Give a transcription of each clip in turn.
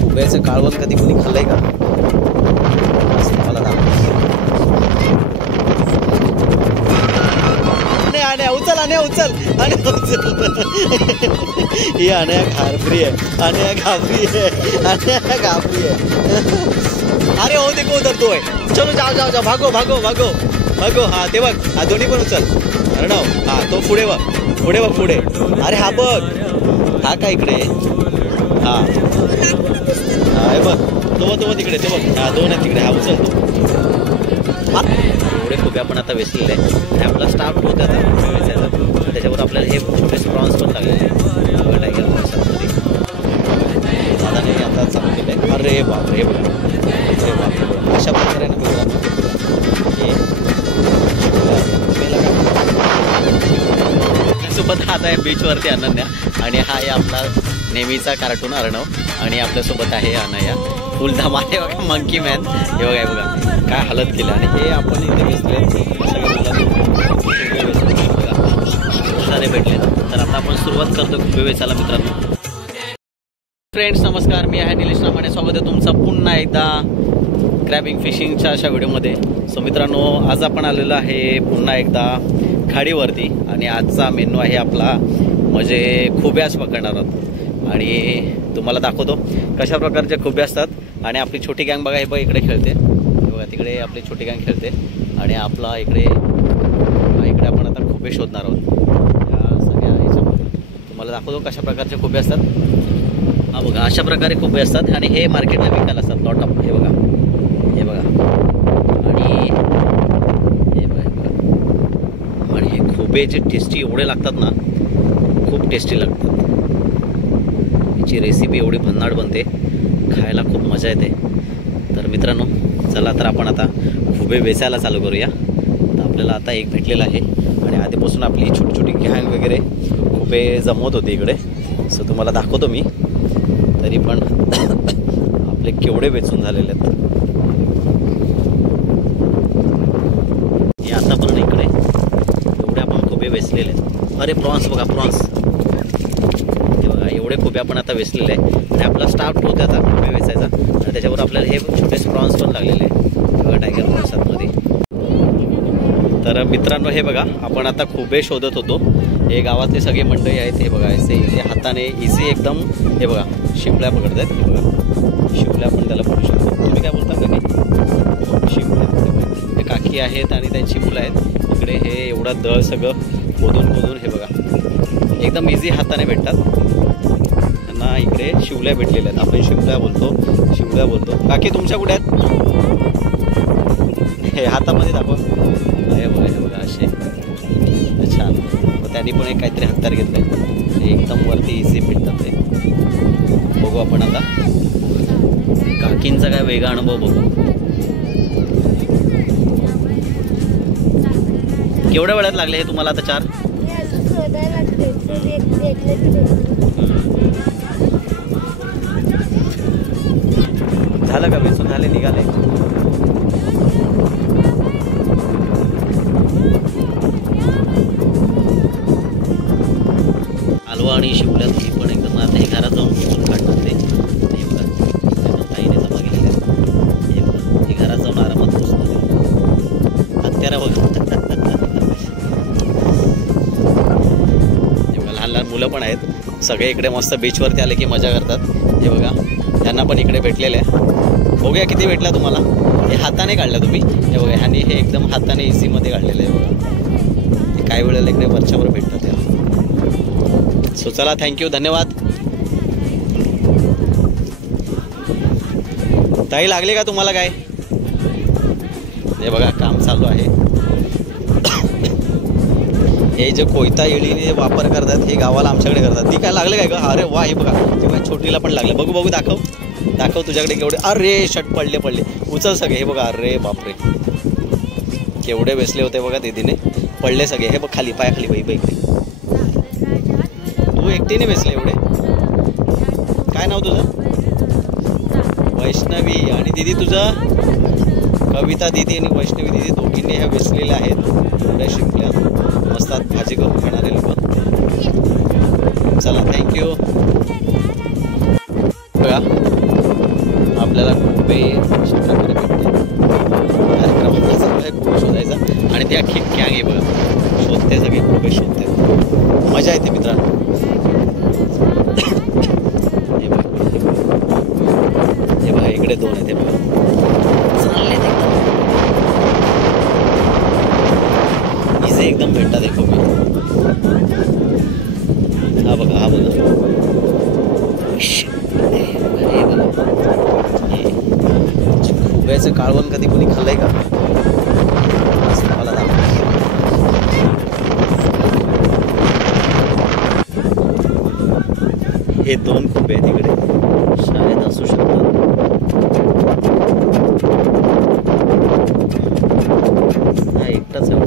खुब्याचं काळवण कधी कोणी खाल्लंय का? मला उचल आणि उचल आणि उचल. ही अनया घाबरी आहे, अनया घाबरी आहे, अनया घाबरी आहे. अरे हो देखो उतरतोय. चलो जाओ जाओ जाओ, भागो भागो भागो भागो. हा ते बघ, हा दोन्ही पण उचल. अर्णव हा तो पुढे बघ, पुढे बघ पुढे. अरे हा बघ, हा का इकडे. हा हे बघ, तो तिकडे ते बघ. हा दोन आहे तिकडे. हा उचलतो. एवढे खुबे आपण आता वेचलेले आहे आणि आपला स्टाफ होता आता वेचायचा. त्याच्यावर आपल्याला हे छोटे प्रॉन्स पण लागलेले आहे टायगर माशामध्ये. दादा नाही आता चालू केलं आहे. अरे बापरे, हे बघा, अरे बापरे. अशा प्रकारे ना मित्रांनो सोबत हात आहे बीचवरती अनन्या आणि हा आहे आपला नेहमीचा कार्टून अर्णव आणि आपल्यासोबत आहे अनया. फुल धमाल आहे बघा, मंकी मॅन. हे बघा, हे बघा काय हालत केलं. आणि हे आपण इथे वेचले सगळे भेटले. तर आता आपण सुरुवात करतो खुबे वेचायला मित्रांनो. फ्रेंड्स नमस्कार, मी आहे निलेश नामाने. स्वागत आहे तुमचं पुन्हा एकदा क्रॅबिंग फिशिंगच्या अशा व्हिडिओमध्ये. सो मित्रांनो, आज आपण आलेलो आहे पुन्हा एकदा खाडीवरती आणि आजचा मेनू आहे आपला म्हणजे खुब्याच पकडणार आहोत. आणि तुम्हाला दाखवतो कशा प्रकारचे खुबे असतात. आणि आपली छोटी गँग बघा, हे बघा इकडे खेळते, बघा तिकडे आपली छोटी गँग खेळते. आणि आपला इकडे आपण आता खुबे शोधणार आहोत. या सगळ्या ह्याच्यामध्ये तुम्हाला दाखवतो कशा प्रकारचे खुबे असतात. हा बघा, अशा प्रकारे खुबे असतात आणि हे मार्केटला विकायला असतात लॉट ऑफ. हे बघा, हे बघा आणि हे बघा, हे बघा. आणि हे खुबेचे टेस्टी एवढे लागतात ना, खूप टेस्टी लागतात. याची रेसिपी एवढी भन्नाट बनते, खायला खूप मजा येते. तर मित्रांनो चला, तर आपण आता खुबे वेचायला चालू करूया. तर आपल्याला आता एक भेटलेला आहे आणि आधीपासून आपली छोटी छोटी गँग वगैरे खुबे जमवत होते इकडे. सो तुम्हाला दाखवतो मी. तरी पण आपले केवढे वेचून झालेले आहेत. हे आतापर्यंत इकडे एवढे आपण खुबे वेचलेले आहेत. अरे प्रॉन्स बघा, प्रॉन्स हे बघा, एवढे खुबे आपण आता वेचलेले आहे. आणि आपला स्टाफ होता आता खुबे वेचायचा आणि त्याच्यावर आपल्याला हे छोटे प्रॉन्स पण लागलेले आहे बघा टायगर प्रॉन्समध्ये. तर मित्रांनो हे बघा, आपण आता खुबे शोधत होतो. हे गावातले सगळे मंडळी आहेत. हे बघा असे इथे हाताने इझी एकदम. हे बघा शिंपल्या पकडत आहेत. हे बघा शिंपल्या पण त्याला पकडू शकतो. तुम्ही काय बोलता का नाही? शिंपल्या. हे काकी आहेत आणि त्यांची मुलं आहेत इकडे. हे एवढं दळ सगळं खोदून हे बघा एकदम इझी हाताने भेटतात. त्यांना इकडे शिवल्या भेटलेल्या आहेत. आपण शिंपल्या बोलतो. काकी तुमच्या कुठे आहेत? हे हातामध्ये दाखवा. हे बघा असे छान. त्यांनी पण एक काहीतरी हत्यार घेतलंय. एकदम वरती इझी भेटतात ते. बघू आपण आता काकींचा काय वेगळा अनुभव बघू. केवढ्या वेळात लागले हे तुम्हाला आता? 4 झालं का वेचून? झाले, निघाले. हलवा आणि शिवल्या दोन्ही पण एकदम. आता हे घरात जाऊन पुसून काढणार ते. हे बघा ताईने जमा केलेले आहेत. हे बघा, हे घरात जाऊन आरामात पुसणार हत्यारा बघा. हे बघा लहान लहान मुलं पण आहेत. सगळे इकडे मस्त बीचवरती आले की मजा करतात. हे बघा त्यांना पण इकडे भेटलेले आहे. बघूया किती भेटला तुम्हाला. हे हाताने काढलं तुम्ही. हे बघा ह्याने हे एकदम हाताने इझीमध्ये काढलेलं आहे बघा. हे काही वेळेला इकडे वरच्यावर भेटतात. सो चला, थँक्यू, धन्यवाद. ताई लागले का तुम्हाला काय? हे बघा काम चालू आहे. हे जे कोयता येळीने वापर करतात हे गावाला आमच्याकडे करतात. ती काय लागले काय का? अरे वा, हे बघा तेव्हा छोटीला पण लागलं. बघू दाखव तुझ्याकडे केवढे. अरे शट पडले उचल सगळे. हे बघा, अरे बापरे केवढे वेचले होते बघा दीदीने. पडले सगळे. हे बघ खाली, पायाखाली. बाई तू एकटीने वेचले एवढे? काय नाव तुझं? वैष्णवी. आणि दीदी तुझं? कविता दीदी आणि वैष्णवी दीदी दोघींनी ह्या वेचलेल्या आहेत. एवढ्या शिंपल्या मस्त भाजी करून खाणारे लोक. चला थँक्यू. बघा आपल्याला खुबे अशा प्रकारे भेटते. कार्यक्रमाचा चालू खूप शोधायचा आणि त्या अख्खी गँग आहे बघा, शोधते सगळे खुबे शोधते. मजा येते मित्रांनो. हे बघा इकडे दोन आहेत. हे बघा चालले इझी एकदम भेटतात हे खुबे. हा बघा हा बघा खुब्याचं काळवण कधी कोणी खाल्लंय का? मला हे दोन खुबे आहेत इकडे, शाळेत असू शकतात. हा एकटाच आहे.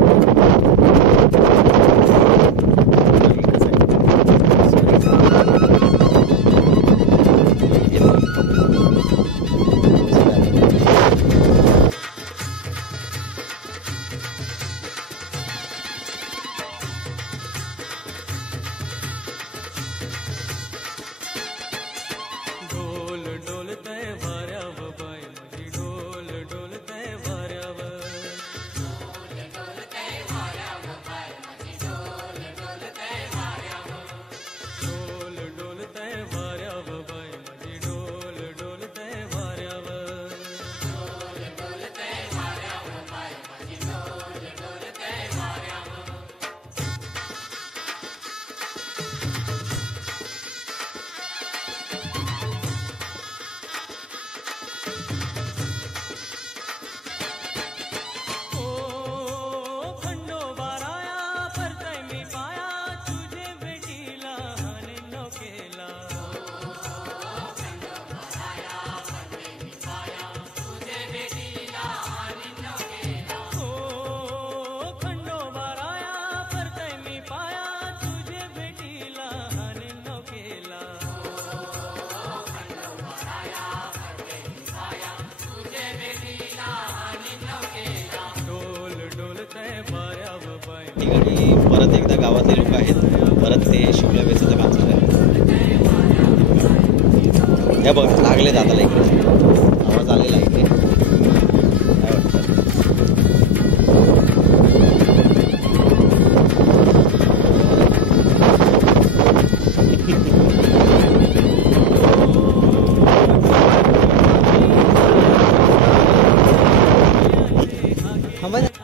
ठिकाणी परत एकदा गावातले लोक आहेत. परत ते शिमला वेचायचं काम चालू आहे. हे बघा लागले जाताला इकडे आवाज आलेला आहे इकडे. काय वाटतं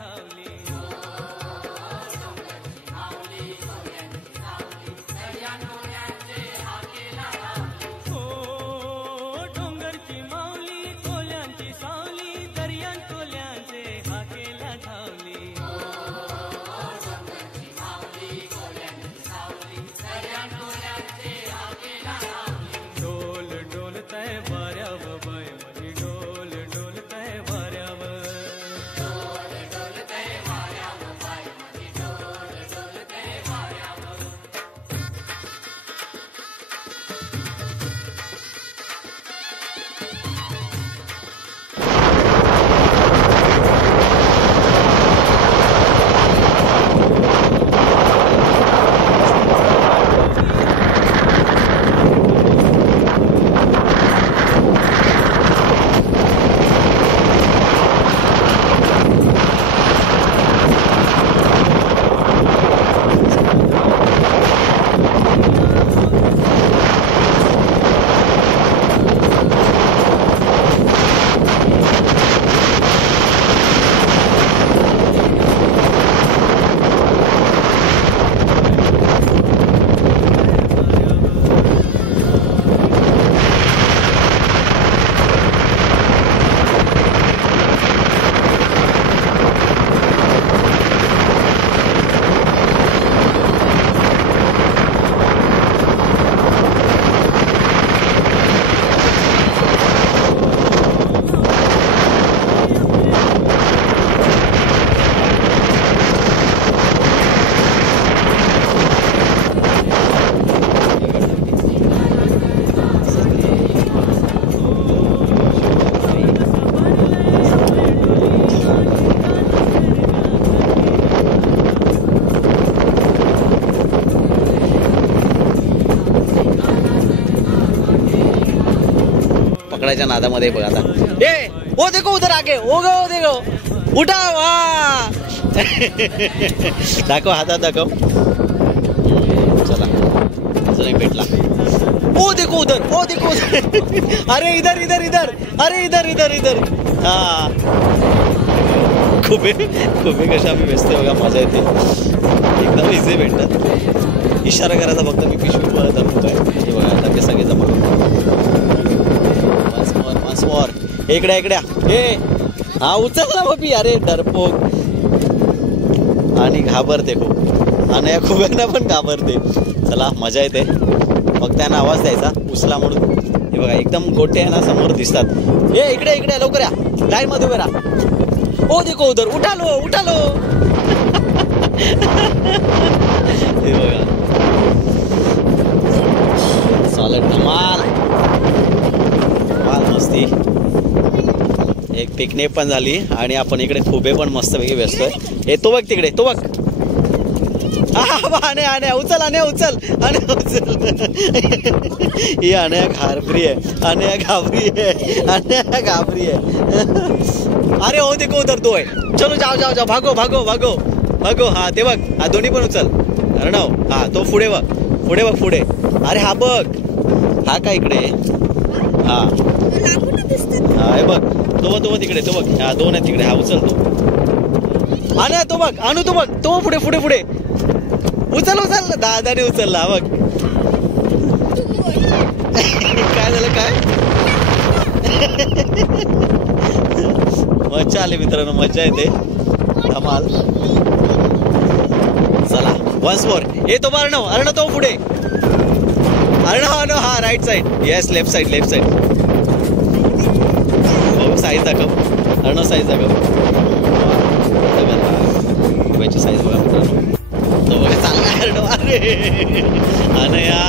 पकडायच्या नादामध्ये बघ आता ए ओ देखो उधर आगे ओ देखो उठा वा दाखव हातात दाखव चला अजून एक भेटला ओ देखो उधर अरे इधर अरे इधर हा खुबे कशा आम्ही व्यस्त बघा मजा येते एकदम इझी भेटतात इशारा करायचा फक्त मी पिशवी धरतोय हे बघा आता सगळे जमा वन्स मोर इकडे ए हा उचलला बाबी अरे डरपोक आणि घाबरते खूप आणि या खुब्यांना पण घाबरते चला मजा येते मग त्यांना आवाज द्यायचा उचला म्हणून हे बघा एकदम गोटे आहे ना समोर दिसतात ए इकडे लवकर या लाईन मध्ये उभे राहा ओ देखो उधर उठा लो हे बघा चालेल धमाल मस्ती एक पिकनिक पण झाली आणि आपण इकडे खुबे पण मस्तपैकी व्यस्तोय हे तो बघ तिकडे तो बघ आणे उचल ही आण्या घाबरी आहे अरे हो देखो उधर तो आहे चलो जाओ भागो हा ते बघ हा दोन्ही पण उचल अर्णव हा तो पुढे बघ अरे हा बघ हा का इकडे हा हे बघ तो तिकडे तो बघ हा दोन आहे तिकडे हा उचल तो आणि तो बघ आणू तो बघ तो पुढे उचल दादाने उचलला बघ काय झालं काय मजा आली मित्रांनो मजा येते धमाल चला वन्स मोर हे तो अर्णव तो पुढे अर्णव हा right side yes left side size दाखव अर्णव साईज दाखव साईज बघा मित्रांनो तो बघा चालला अर्णव अरे या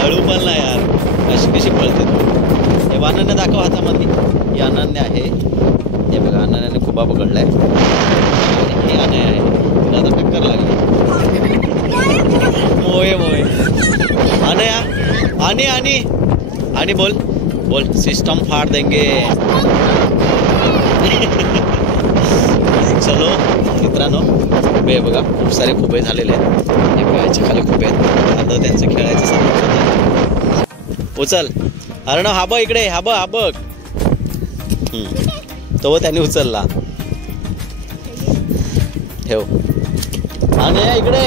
हळू पण ना यार कशी पळते तू हे अनन्या दाखव हातामध्ये ही अनन्या आहे हे बघा अनन्याने खुबा पकडलाय हे अनन्या आहे तिला आता टक्कर लागली मोये अनया आणि बोल सिस्टम फाड़ देंगे चलो मित्रांनो खुबे बघा खूप सारे खुबे झालेले आहेत हे बघायचे खाली खुबे आहेत आता त्यांचं खेळायचं सांगितलं उचल अरे हा बघ इकडे हा बघ तो त्यांनी उचलला ठेव आणि इकडे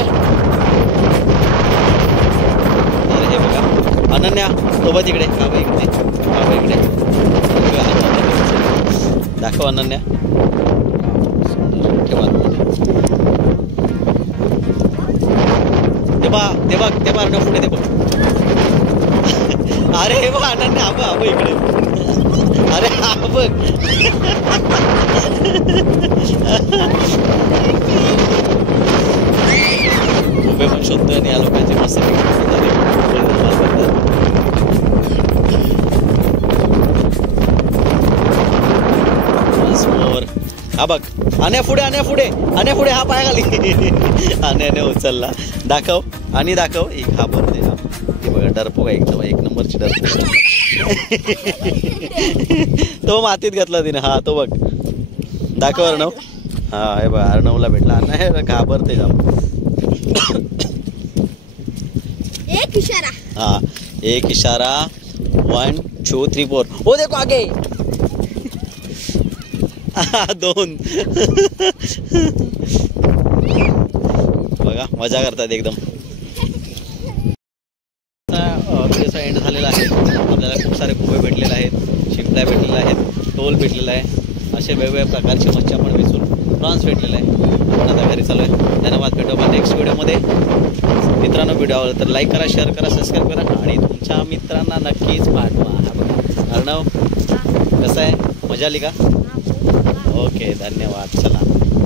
हे बघा अनन्या तो बघ इकडे हा बघ इकडे दाखव अनन्या ठेवा ते बघ अनन्या पुढे ते बघ अरे हे बघ अनन्या हा बघ इकडे अरे हा बघ उभे पण शोधतोय आणि या लोकांचे मस्त हा बघ आण्या पुढे हा पाय खाली आण्याने उचलला दाखव एक हा बरते हे बघा डरपोक आहे एकदम एक नंबरची डरपोक तो मातीत घातला तिने हा तो बघ दाखव अर्णव हा हे बघ अर्णवला भेटला अण्णा घाबरते जाम एक इशारा 1 2 3 4 ओ देखो आगे दोन बघा मजा करतात एकदम व्हिडिओचा एंड झालेला आहे आपल्याला खूप सारे खुबे भेटलेले आहेत शिंपल्या भेटलेल्या आहेत टोल भेटलेला आहे असे वेगवेगळ्या प्रकारचे मच्छी आपण वेचून प्रॉन्स भेटलेले आहे आपण आता घरी चालू आहे धन्यवाद भेटू आपण नेक्स्ट व्हिडिओमध्ये मित्रांनो व्हिडिओ आवडला तर लाईक करा शेअर करा सबस्क्राईब करा आणि तुमच्या मित्रांना नक्कीच पाठवा अर्णव कसं आहे मजा आली का ओके धन्यवाद चला